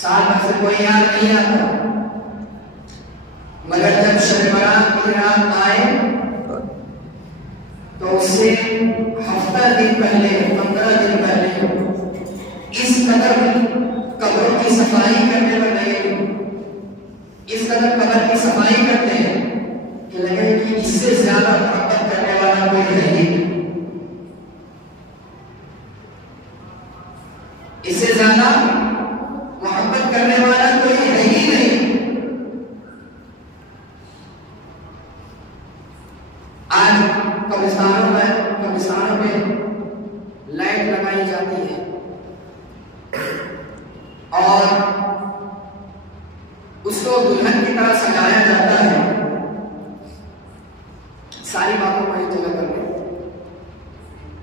سال بھر سے کوئی یاد نہیں آتا، مگر جب شب برات کی رات آئے تو اس سے ہفتہ دن پہلے 15 دن پہلے اس قدر قبروں کی صفائی کرنے پر لگے، اس قدر قبر کی صفائی کرتے ہیں کہ لگے کہ اس سے زیادہ محبت کرنے والا کوئی نہیں، اس سے زیادہ محبت کرنے والا کوئی ہے ہی نہیں۔ آج قبرستانوں میں لائٹ لگائی جاتی ہے اور اس کو دلہن کی طرح سجایا جاتا ہے۔ ساری باتوں کو ایک جگہ کر کے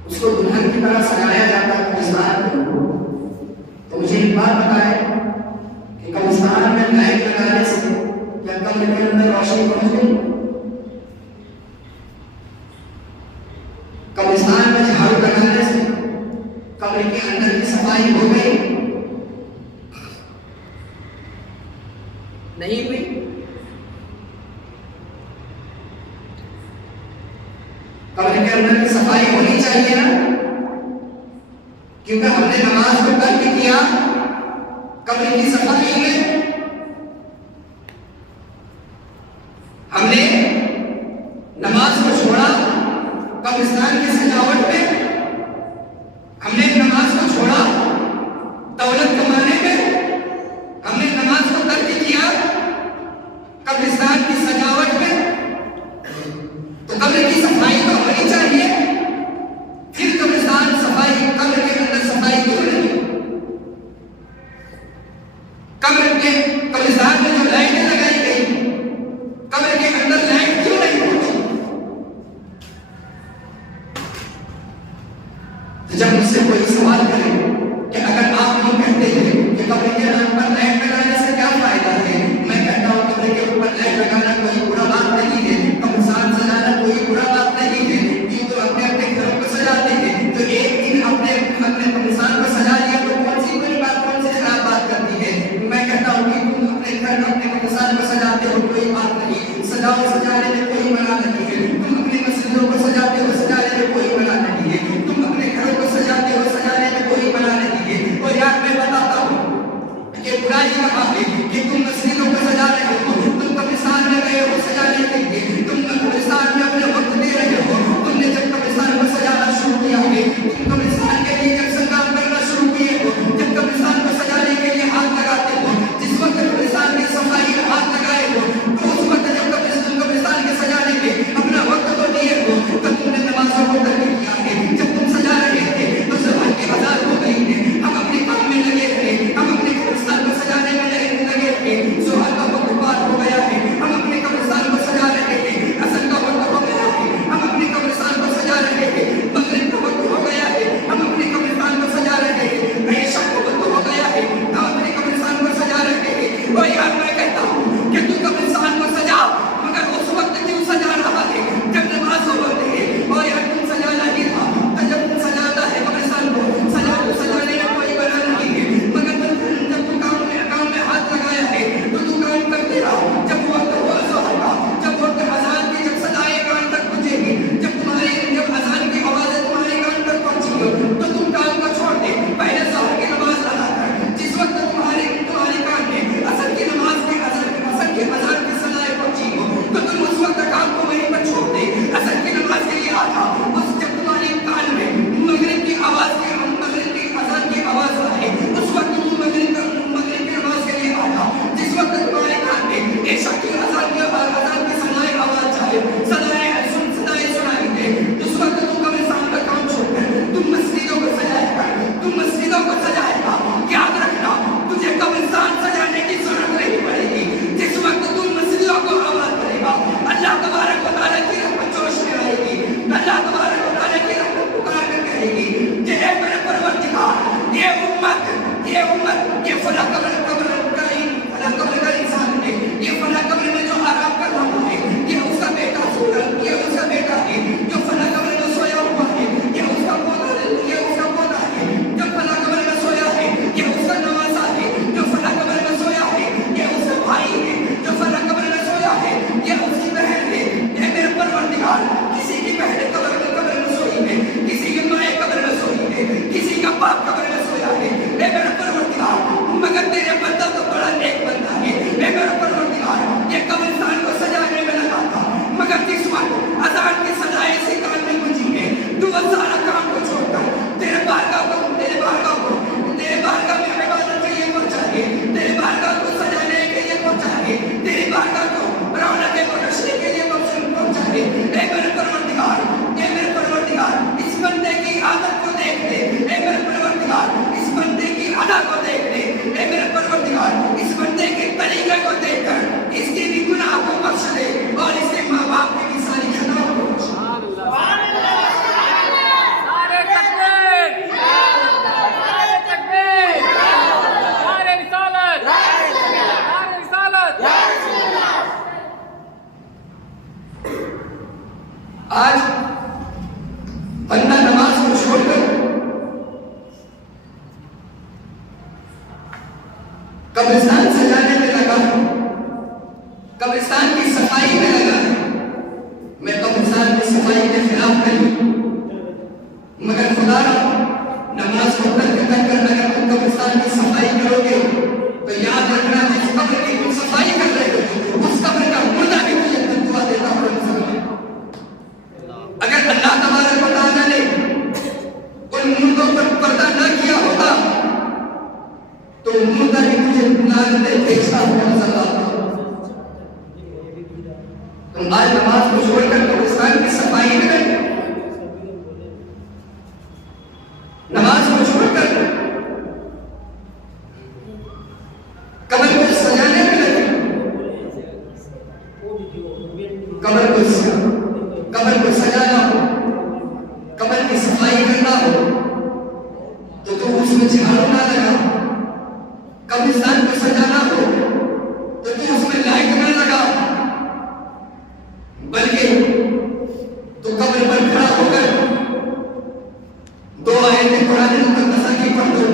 اس کو دلہن کی طرح سجایا جاتا ہے قبرستان میں۔ تو مجھے ایک بات بتائے کہ قبرستان میں لائٹ لگانے سے کیا قبر کے اندر روشنی پہنچ گئی؟ قبرستان میں جھاڑو لگانے سے قبر کے اندر کی صفائی ہو گئی؟ نہیں ہوئی۔ قبر کے اندر کی صفائی ہونی چاہیے نا، کیونکہ ہم نے نماز کو ترک کیا قبر کی صفائی میں، ہم نے نماز کو چھوڑا قبرستان کی سجاوٹ میں، ہم نے نماز کو چھوڑا دولت کمانے میں، ہم نے نماز کو ترک کیا قبرستان کی سجاوٹ میں۔ تو قبر کی صفائی تو ہونی چاہیے، پھر قبرستان صفائی، قبر کے اندر صفائی کیوں نہیں؟ قبرستان میں جو لائٹیں لگائی گئی قبر کے اندر لائٹ کیوں نہیں پہنچی؟ تو جب مجھ سے کوئی سوال کرے کہ اگر آپ یہ کہتے ہیں کہ قبر کے اوپر لائٹ لگانے سے کیا فائدہ ہے، میں کہتا ہوں قبر کے اوپر لائٹ لگانا کوئی برا بات نہیں ہے، قبرستان سجانا کوئی برا بات نہیں ہے، یہ تو اپنے اپنے گھروں کو سجاتے ہیں، تو ایک دن اپنے قبرستان کو سجا لیا تو کون سی بڑی بات، کون سی خراب بات کرتی ہے؟ میں کہتا ہوں کہ تم اپنے گھر اپنے قبرستان کو سجاتے ہو کوئی بات نہیں، سجاؤ، سجانے میں کوئی منع نہیں ہے، تم اپنی مسجدوں کو سجاتے ہو سجانے میں کوئی منع نہیں ہے، تم اپنے گھروں کو سجاتے ہو سجانے میں کوئی منع نہیں ہے۔ اور یار میں بتاتا ہوں کہ برائی کہاں ہے کہ تم مسجدوں کو سجا رہے ہو، تم قبرستان میں گئے ہو سجانے کے لیے، تم قبرستان میں اپنے وقت دے رہے ہو، تم نے جب قبرستان کو سجانا شروع کیا ہے، تم قبرستان کے لیے جب سنگام کرنا شروع کیے ہو، جب قبرستان کو سجانے کے لیے ہاتھ لگاتے ہو، جس وقت قبرستان کی صفائی میں ہاتھ لگائے ہو، تو اس وقت جب قبرستان کے سجانے میں اپنا وقت تو دیے ہو، تو تم نے نمازوں کو ترک کیا ہے۔ جب تم سجا رہے تھے تو صبح کی اذان ہو گئی ہے، ہم اپنے کام میں لگے رہے، ہم اپنے قبرستان کو سجانے میں لگے رہے، ظہر کا وقت پار ہو گیا ہے، ہم اپنے قبرستان کو سجا رہے ہیں، عصر کا وقت ہو گیا ہے، ہم اپنے قبرستان کو سجا رہے ہیں، مغرب کا وقت ہو گیا ہے، ہم اپنے قبرستان کو سجا رہے ہیں، عشاء کا وقت ہو گیا ہے، ہم اپنے قبرستان کو سجا رہے ہیں۔ اور یار میں کہتا ہوں کہ تو قبرستان کو سجا، مگر اس وقت کیوں سجا رہا ہے جب نماز ہو رہی ہے؟ اور یار تم سجانا ہی تھا تو جب تم سجاتا ہے قبرستان کو سجانے میں کوئی بنا نہیں ہے، مگر جب تو کام میں ہاتھ لگایا ہے تو تو کام کرتے رہو۔ جب وقت ہو ظہر کا، جب وقت اذان کی، جب صدائے کان تک پہنچے گی، جب اذان کی آوازیں تمہارے کان تک پہنچی ہو تو تم کام کو چھوڑ دے، پہلے ظہر کی نماز ادا کر۔ جس وقت تمہارے کان میں عصر کی نماز کی عصر کی اذان کی صدائیں پہنچی ہو تو تم اس وقت کام کو وہیں پر چھوڑ دے، عصر کی نماز کے لیے آ جاؤ۔ جب تمہارے کان میں مغرب کی اذان کی آواز آئے اس وقت تم مغرب کی نماز کے لیے آ جاؤ۔ جس وقت تمہارے کان میں عشاء کی اذان کی صدائیں آواز جائے، صدائیں سنائی دے، اس وقت تم قبرستان کا کام چھوڑ کر تم مسجدوں کو سجائے گا، تم مسجدوں کو سجائے گا۔ یاد رکھنا تجھے قبرستان سجانے کی ضرورت نہیں پڑے گی، جس وقت تم مسجدوں کو آباد کرے گا اللہ تبارک و تعالیٰ کی رحمت جوش میں آئے گی، اللہ تبارک و تعالیٰ کی رحمت پکار کر کہے گی کہ اے میرے پروردگار، یہ امت یہ فلاں قبر کا انسان ہے، یہ فلاں قبر میں جو آرام کر رہا ہے یہ اس کا بیٹا ہے، جو فلاں قبر میں سویا ہوا ہے یہ اس کا پوتا ہے، جو فلاں قبر میں سویا ہے یہ اس کا نواسا ہے، جو فلاں قبر قبرستان سجانے میں لگا ہے، قبرستان کی صفائی میں لگا ہے. میں قبرستان کی صفائی کے خلاف نہیں، مگر خدا نماز کو ترک کر اگر تم قبرستان کی صفائی کرو گے تو یاد رکھنا جس قبر کی تم صفائی کر رہے ہو اس قبر کا مردہ بھی تجھے دعا دیتا ہو. اگر اللہ تبارک و تعالیٰ نے ان مردوں پر پردہ نہ کیا ہوتا تو مردہ بھی تجھے لعنتیں بھیجتا ہوا نظر آتا. تم آج نماز کو چھوڑ کر قبرستان کی صفائی میں گئے، نماز کو چھوڑ کر قبر کو سجانے میں لگے. قبر کو سجانا ہو، قبر کی صفائی کرنا ہو تو تم اس میں جھاڑو نہ لگا. قبرستان کو سجانا ہو تو تم اس میں لائٹ نہ لگا، بلکہ تو قبر پر کھڑا ہو کر 2 آیتیں قرآن مقدسہ کی پڑھ دو.